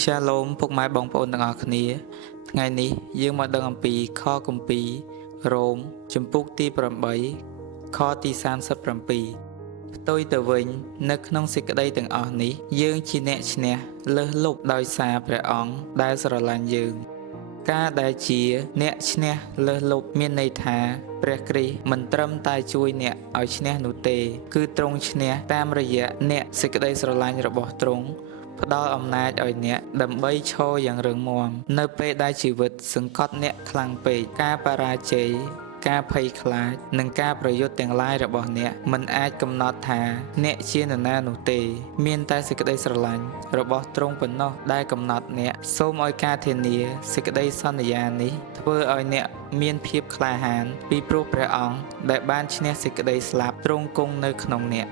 Shalom ពុកម៉ែបងប្អូនទាំងអស់គ្នាថ្ងៃនេះយើងមកដឹងអំពីខគម្ពីររ៉ូមជំពូកទី8ខទី37ផ្ទុយទៅវិញនៅក្នុងសេចក្តីទាំងអស់នេះយើងជាអ្នកឈ្នះលើសលប់ដោយសារព្រះអង្គដែលស្រឡាញ់យើងការដែលជាអ្នកឈ្នះលើសលប់មានន័យថាព្រះគ្រីស្ទមិនត្រឹមតែជួយអ្នកឲ្យឈ្នះនោះទេគឺទ្រង់ឈ្នះតាមរយៈអ្នកសេចក្តីស្រឡាញ់របស់ទ្រង់ផ្ដល់អំណាចឲ្យអ្នកដើម្បីឈរយ៉ាងរឹងមាំនៅពេលដែលជីវិតសង្កត់អ្នកខ្លាំងពេកការបរាជ័យការភ័យខ្លាចនិងការប្រយុទ្ធទាំងឡាយរបស់អ្នកមិនអាចកំណត់ថាអ្នកជានរណានោះទេមានតែសេចក្តីស្រឡាញ់របស់ទ្រង់ប៉ុណ្ណោះដែលកំណត់អ្នកសូមឲ្យការធានាសេចក្តីសន្យានេះធ្វើឲ្យអ្នកមានភាពក្លាហានពីព្រោះព្រះអង្គដែលបានឈ្នះសេចក្តីស្លាប់ទ្រង់គង់នៅក្នុងអ្នក